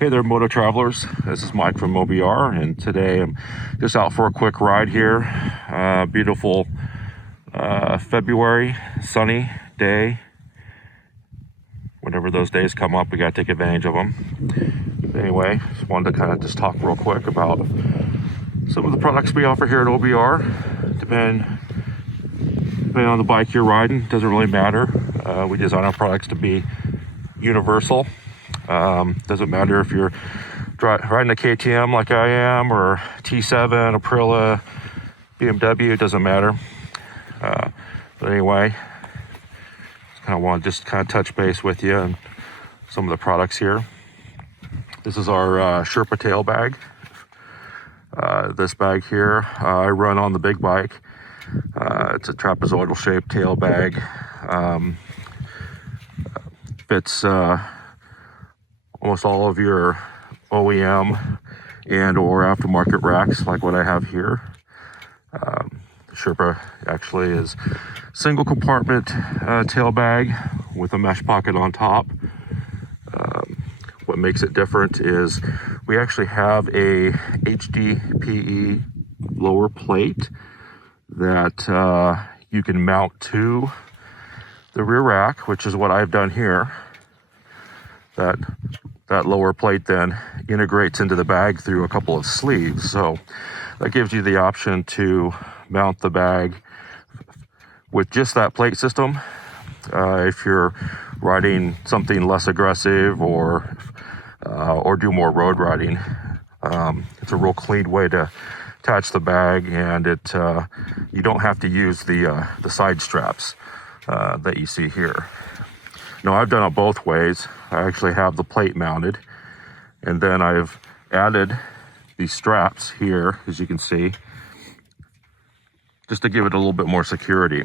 Hey there, Moto Travelers. This is Mike from OBR, and today I'm just out for a quick ride here. Beautiful February, sunny day. Whenever those days come up, we gotta take advantage of them. Anyway, just wanted to kind of just talk real quick about some of the products we offer here at OBR. Depending on the bike you're riding, doesn't really matter. We design our products to be universal. Doesn't matter if you're riding a KTM like I am, or T7, Aprilia, BMW, it doesn't matter. But anyway, I want to just kind of touch base with you on some of the products here. This is our Sherpa Tail Bag. This bag here, I run on the big bike. It's a trapezoidal shaped tail bag. Fits almost all of your OEM and or aftermarket racks like what I have here. Sherpa actually is single compartment tail bag with a mesh pocket on top. What makes it different is we actually have a HDPE lower plate that you can mount to the rear rack, which is what I've done here. That lower plate then integrates into the bag through a couple of sleeves. So that gives you the option to mount the bag with just that plate system. If you're riding something less aggressive or do more road riding, it's a real clean way to attach the bag, and you don't have to use the side straps that you see here. No, I've done it both ways. I actually have the plate mounted, and then I've added these straps here, as you can see, just to give it a little bit more security.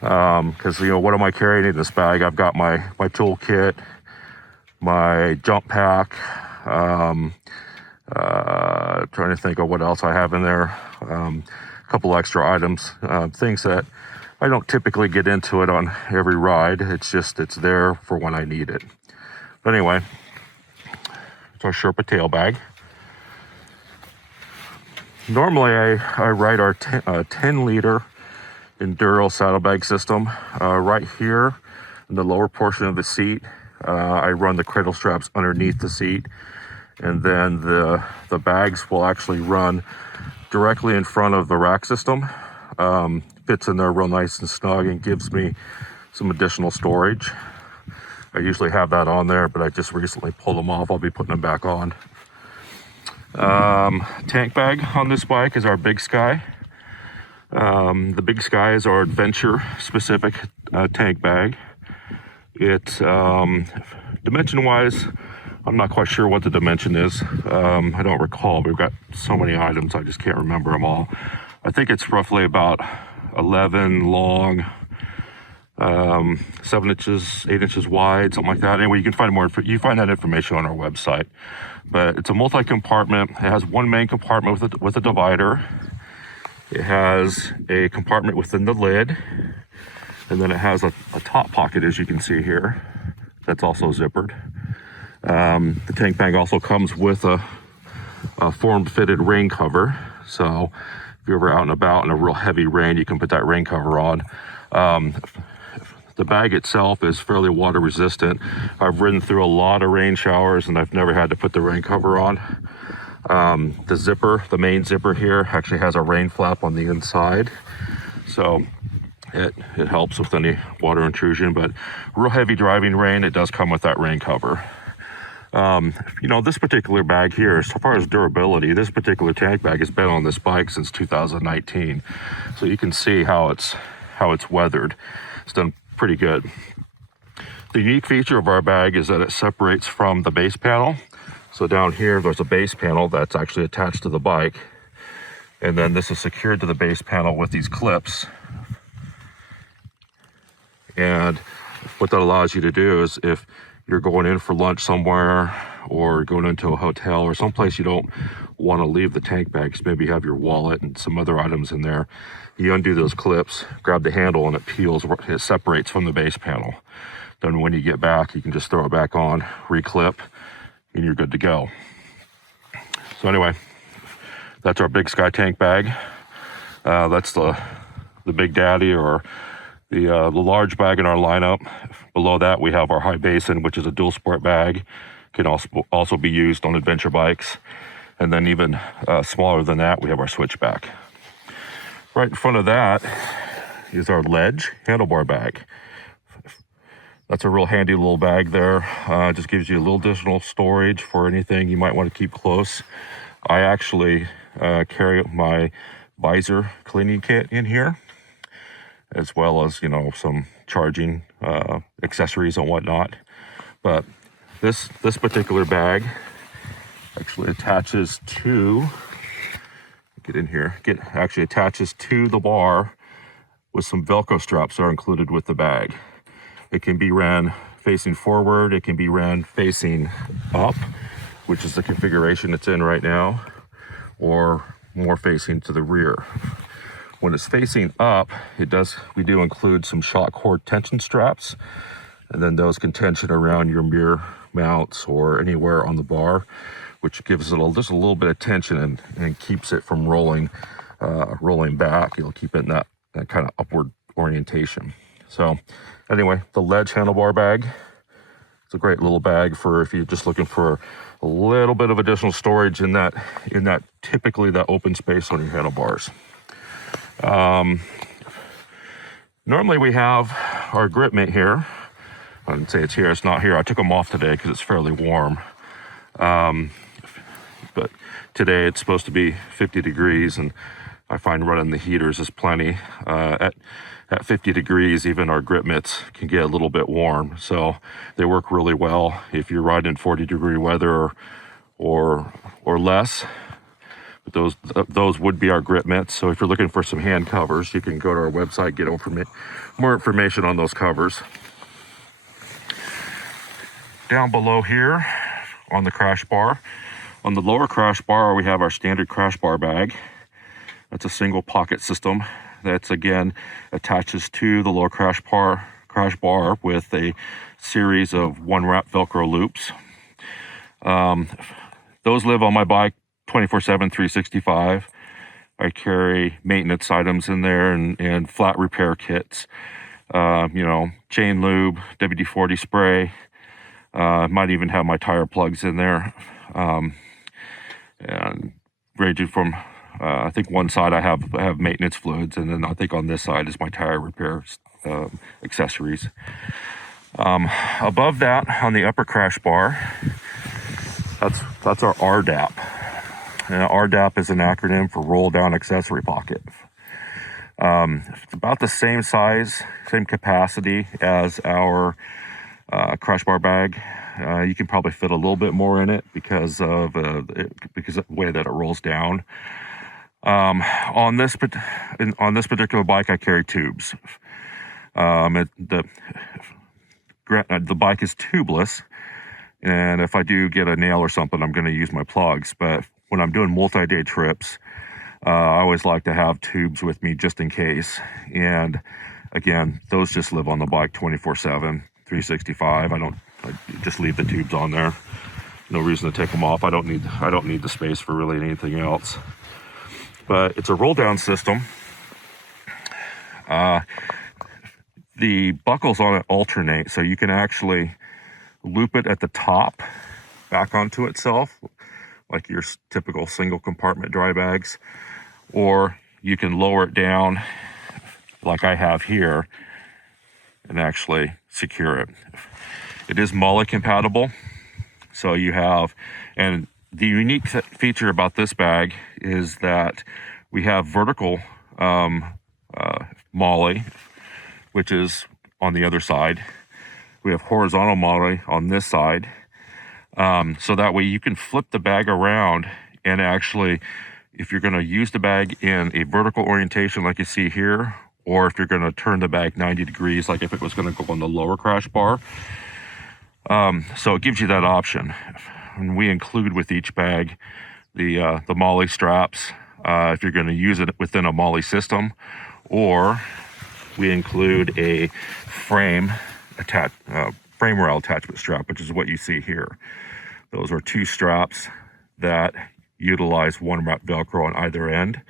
Because, what am I carrying in this bag? I've got my toolkit, my jump pack, trying to think of what else I have in there. A couple extra items, things that I don't typically get into it on every ride. It's there for when I need it. But anyway, it's our Sherpa Tail Bag. Normally I ride our 10-liter Enduro saddlebag system. Right here in the lower portion of the seat, I run the cradle straps underneath the seat, and then the bags will actually run directly in front of the rack system. Fits in there real nice and snug and gives me some additional storage. I usually have that on there, but I just recently pulled them off. I'll be putting them back on. Tank bag on this bike is our Big Sky. The Big Sky is our adventure specific tank bag. It's dimension wise, I'm not quite sure what the dimension is. I don't recall. We've got so many items, I just can't remember them all. I think it's roughly about 11 long, 7 inches, 8 inches wide, something like that. Anyway, you can find that information on our website. But it's a multi-compartment. It has one main compartment with a divider. It has a compartment within the lid, and then it has a top pocket, as you can see here, that's also zippered. The tank bag also comes with a form-fitted rain cover, so if you're ever out and about in a real heavy rain, you can put that rain cover on. The bag itself is fairly water resistant. I've ridden through a lot of rain showers and I've never had to put the rain cover on. The zipper, the main zipper here, actually has a rain flap on the inside. So it helps with any water intrusion, but real heavy driving rain, it does come with that rain cover. This particular bag here, as far as durability, this particular tank bag has been on this bike since 2019. So you can see how it's weathered. It's done pretty good. The unique feature of our bag is that it separates from the base panel. So down here, there's a base panel that's actually attached to the bike. And then this is secured to the base panel with these clips. And what that allows you to do is if you're going in for lunch somewhere or going into a hotel or someplace you don't want to leave the tank bags, maybe you have your wallet and some other items in there, you undo those clips, grab the handle, and it separates from the base panel. Then when you get back, you can just throw it back on, reclip, and you're good to go. So anyway, that's our big sky tank bag. That's the Big Daddy, or the large bag in our lineup. Below that, we have our high basin, which is a dual sport bag. Can also be used on adventure bikes. And then even smaller than that, we have our switchback. Right in front of that is our ledge handlebar bag. That's a real handy little bag there. Just gives you a little additional storage for anything you might want to keep close. I actually carry my visor cleaning kit in here, as well as, you know, some charging accessories and whatnot. But this particular bag actually attaches to, actually attaches to the bar with some Velcro straps that are included with the bag. It can be ran facing forward, it can be ran facing up, which is the configuration it's in right now, or more facing to the rear. When it's facing up, we do include some shock cord tension straps, and then those can tension around your mirror mounts or anywhere on the bar, which gives it just a little bit of tension and keeps it from rolling back. It'll keep it in that kind of upward orientation. So anyway, the ledge handlebar bag, it's a great little bag for if you're just looking for a little bit of additional storage in that typically that open space on your handlebars. Normally we have our grip mitt here. I didn't say it's here, it's not here. I took them off today because it's fairly warm. But today it's supposed to be 50 degrees, and I find running the heaters is plenty. At 50 degrees, even our grip mitts can get a little bit warm. So they work really well if you're riding 40-degree weather or less. But those would be our grip mitts. So if you're looking for some hand covers, you can go to our website, get more information on those covers. Down below here on the crash bar, on the lower crash bar, we have our standard crash bar bag. That's a single pocket system. That's again attaches to the lower crash bar with a series of one wrap Velcro loops. Those live on my bike 24/7, 365. I carry maintenance items in there and flat repair kits. Chain lube, WD-40 spray. Might even have my tire plugs in there. And ranging from I think one side I have maintenance fluids, and then I think on this side is my tire repair accessories. Above that, on the upper crash bar, that's our RDAP. And RDAP is an acronym for Roll Down Accessory Pocket. It's about the same size, same capacity as our crash bar bag. You can probably fit a little bit more in it because of the way that it rolls down. On this particular bike, I carry tubes. The bike is tubeless, and if I do get a nail or something, I'm going to use my plugs. But when I'm doing multi-day trips, I always like to have tubes with me just in case. And again, those just live on the bike 24/7, 365. I just leave the tubes on there. No reason to take them off. I don't need the space for really anything else. But it's a roll down system. The buckles on it alternate, so you can actually loop it at the top back onto itself, like your typical single compartment dry bags, or you can lower it down like I have here and actually secure it. It is MOLLE compatible, so you have, and the unique feature about this bag is that we have vertical MOLLE, which is on the other side. We have horizontal MOLLE on this side. So that way you can flip the bag around and actually, if you're going to use the bag in a vertical orientation like you see here, or if you're going to turn the bag 90 degrees, like if it was going to go on the lower crash bar. So it gives you that option. And we include with each bag the MOLLE straps if you're going to use it within a MOLLE system, or we include a frame rail attachment strap, which is what you see here. Those are 2 straps that utilize 1 wrap Velcro on either end.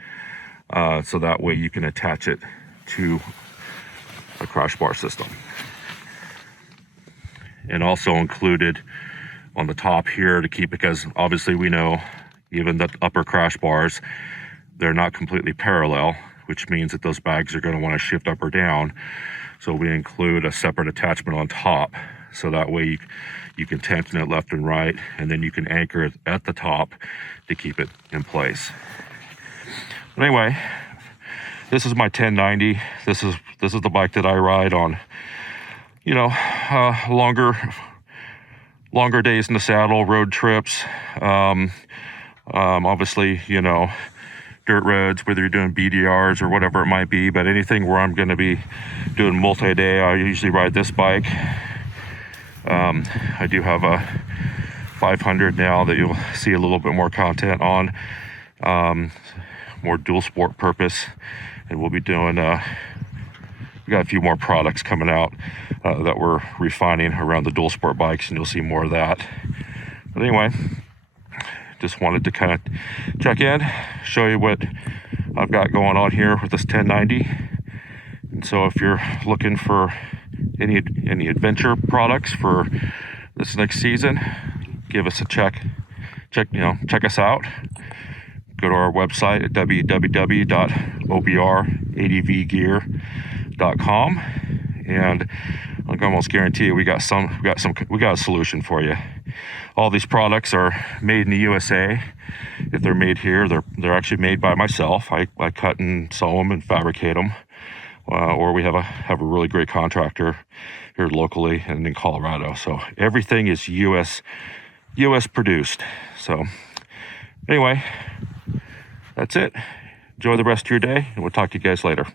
So that way you can attach it to a crash bar system. And also included on the top here to keep, because obviously we know even the upper crash bars, they're not completely parallel, which means that those bags are going to want to shift up or down. So we include a separate attachment on top. So that way you can tension it left and right, and then you can anchor it at the top to keep it in place. But anyway, this is my 1090. This is the bike that I ride on, you know, longer days in the saddle, road trips. Obviously, you know, dirt roads, whether you're doing BDRs or whatever it might be, but anything where I'm going to be doing multi-day, I usually ride this bike. I do have a 500 now that you'll see a little bit more content on, more dual sport purpose, and we'll be doing, we got a few more products coming out that we're refining around the dual sport bikes, and you'll see more of that. But anyway, just wanted to kind of check in, show you what I've got going on here with this 1090. And so if you're looking for any adventure products for this next season, give us a check us out. Go to our website at www.obradvgear.com, and I can almost guarantee you we got a solution for you. All these products are made in the USA. If they're made here, they're actually made by myself. I cut and sew them and fabricate them, or we have a really great contractor here locally and in Colorado. So everything is US produced. So anyway, that's it. Enjoy the rest of your day, and we'll talk to you guys later.